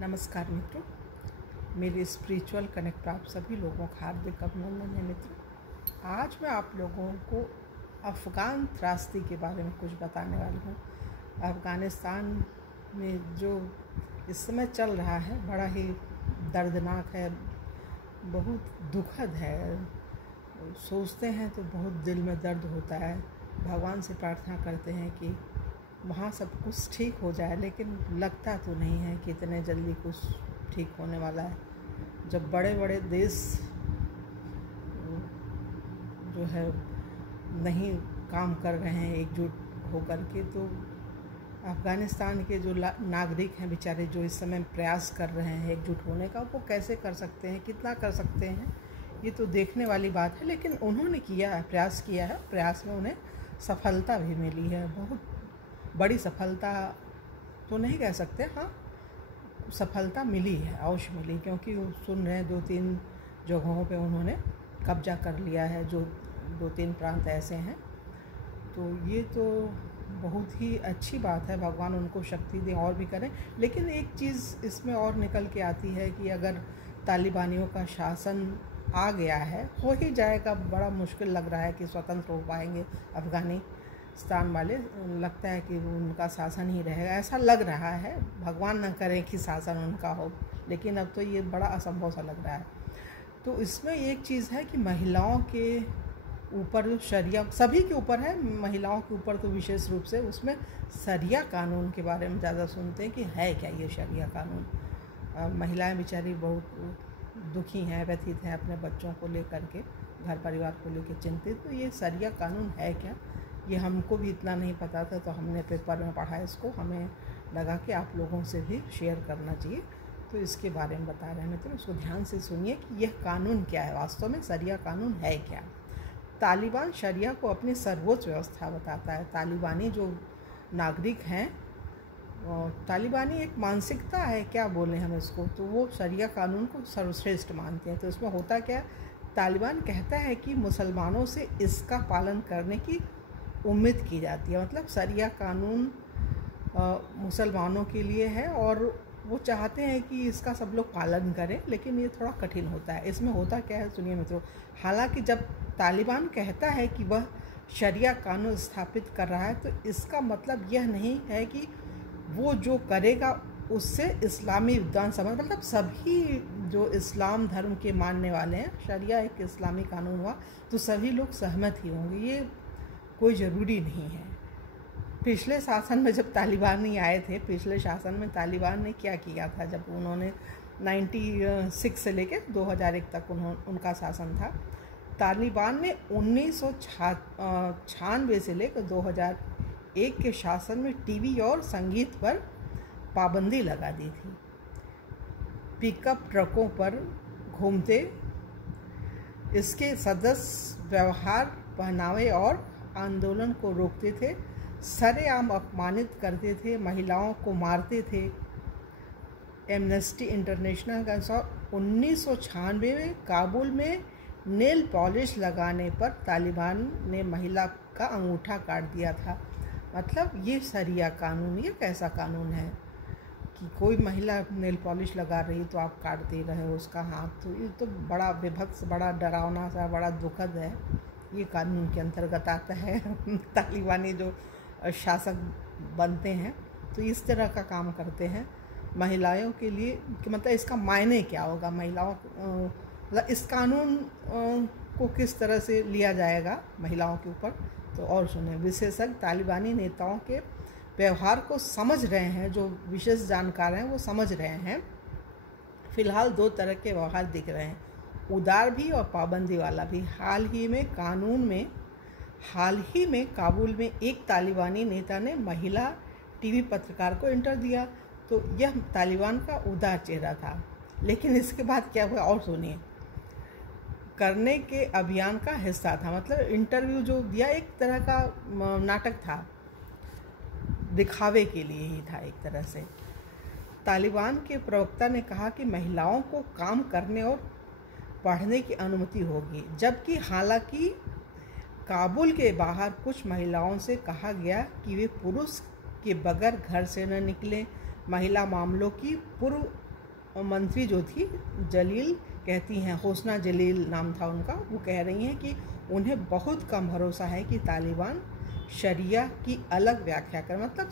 नमस्कार मित्रों, मेरे स्पिरिचुअल कनेक्ट पर आप सभी लोगों का हार्दिक अभिनंदन है। मित्रों, आज मैं आप लोगों को अफ़गान त्रासदी के बारे में कुछ बताने वाली हूँ। अफ़गानिस्तान में जो इस समय चल रहा है बड़ा ही दर्दनाक है, बहुत दुखद है। सोचते हैं तो बहुत दिल में दर्द होता है। भगवान से प्रार्थना करते हैं कि वहाँ सब कुछ ठीक हो जाए, लेकिन लगता तो नहीं है कि इतने जल्दी कुछ ठीक होने वाला है। जब बड़े बड़े देश जो है नहीं काम कर रहे हैं एकजुट होकर के, तो अफ़गानिस्तान के जो नागरिक हैं बेचारे, जो इस समय प्रयास कर रहे हैं एकजुट होने का, वो कैसे कर सकते हैं, कितना कर सकते हैं, ये तो देखने वाली बात है। लेकिन उन्होंने किया है, प्रयास किया है, प्रयास में उन्हें सफलता भी मिली है। बहुत बड़ी सफलता तो नहीं कह सकते, हाँ सफलता मिली है, अवश्य मिली, क्योंकि सुन रहे हैं 2-3 जगहों पे उन्होंने कब्जा कर लिया है। जो 2-3 प्रांत ऐसे हैं, तो ये तो बहुत ही अच्छी बात है। भगवान उनको शक्ति दें और भी करें। लेकिन एक चीज़ इसमें और निकल के आती है कि अगर तालिबानियों का शासन आ गया है, हो ही जाएगा, बड़ा मुश्किल लग रहा है कि स्वतंत्र हो पाएंगे अफ़गानिस्तान वाले। लगता है कि उनका शासन ही रहेगा, ऐसा लग रहा है। भगवान न करें कि शासन उनका हो, लेकिन अब तो ये बड़ा असंभव सा लग रहा है। तो इसमें एक चीज़ है कि महिलाओं के ऊपर जो शरिया, सभी के ऊपर है, महिलाओं के ऊपर तो विशेष रूप से, उसमें शरिया कानून के बारे में ज़्यादा सुनते हैं कि है क्या ये शरिया कानून। महिलाएं बेचारी बहुत दुखी हैं, व्यथित हैं अपने बच्चों को लेकर के, घर परिवार को लेकर चिंतित। तो ये शरिया कानून है क्या, ये हमको भी इतना नहीं पता था, तो हमने पेपर में पढ़ा इसको। हमें लगा कि आप लोगों से भी शेयर करना चाहिए, तो इसके बारे में बता रहे हैं। तो उसको ध्यान से सुनिए कि यह कानून क्या है, वास्तव में शरिया कानून है क्या। तालिबान शरिया को अपनी सर्वोच्च व्यवस्था बताता है। तालिबानी जो नागरिक हैं, तालिबानी एक मानसिकता है, क्या बोलें हम इसको, तो वो शरिया कानून को सर्वश्रेष्ठ मानते हैं। तो इसमें होता क्या है, तालिबान कहता है कि मुसलमानों से इसका पालन करने की उम्मीद की जाती है। मतलब शरिया कानून मुसलमानों के लिए है और वो चाहते हैं कि इसका सब लोग पालन करें, लेकिन ये थोड़ा कठिन होता है। इसमें होता क्या है, सुनिए मित्रों। हालांकि जब तालिबान कहता है कि वह शरिया कानून स्थापित कर रहा है, तो इसका मतलब यह नहीं है कि वो जो करेगा उससे इस्लामी विद्वान समझ, मतलब सभी जो इस्लाम धर्म के मानने वाले हैं, शरिया एक इस्लामी कानून हुआ तो सभी लोग सहमत ही होंगे, ये कोई ज़रूरी नहीं है। पिछले शासन में जब तालिबानी आए थे, पिछले शासन में तालिबान ने क्या किया था, जब उन्होंने 96 से लेकर 2001 तक उनका शासन था। तालिबान ने 1996 से लेकर 2001 के शासन में टीवी और संगीत पर पाबंदी लगा दी थी। पिकअप ट्रकों पर घूमते इसके सदस्य व्यवहार, पहनावे और आंदोलन को रोकते थे, सरेआम अपमानित करते थे, महिलाओं को मारते थे। एमनेस्टी इंटरनेशनल के अनुसार 1996 में काबुल में नेल पॉलिश लगाने पर तालिबान ने महिला का अंगूठा काट दिया था। मतलब ये शरिया कानून, ये कैसा कानून है कि कोई महिला नेल पॉलिश लगा रही तो आप काट दे रहे हो उसका हाथ। तो ये तो बड़ा विभत्स, बड़ा डरावना सा, बड़ा दुखद है। ये कानून के अंतर्गत आता है। तालिबानी जो शासक बनते हैं तो इस तरह का काम करते हैं महिलाओं के लिए, कि मतलब इसका मायने क्या होगा, महिलाओं मतलब इस कानून को किस तरह से लिया जाएगा महिलाओं के ऊपर। तो और सुने, विशेषज्ञ तालिबानी नेताओं के व्यवहार को समझ रहे हैं, जो विशेष जानकार हैं वो समझ रहे हैं। फिलहाल 2 तरह के व्यवहार दिख रहे हैं, उदार भी और पाबंदी वाला भी। हाल ही में काबुल में एक तालिबानी नेता ने महिला टीवी पत्रकार को इंटरव्यू दिया, तो यह तालिबान का उदार चेहरा था। लेकिन इसके बाद क्या हुआ, और सुनिए। करने के अभियान का हिस्सा था, मतलब इंटरव्यू जो दिया एक तरह का नाटक था, दिखावे के लिए ही था एक तरह से। तालिबान के प्रवक्ता ने कहा कि महिलाओं को काम करने और पढ़ने की अनुमति होगी, जबकि हालांकि काबुल के बाहर कुछ महिलाओं से कहा गया कि वे पुरुष के बगैर घर से न निकलें। महिला मामलों की पूर्व मंत्री जो थी जलील कहती हैं, होसना जलील नाम था उनका, वो कह रही हैं कि उन्हें बहुत कम भरोसा है कि तालिबान शरिया की अलग व्याख्या कर, मतलब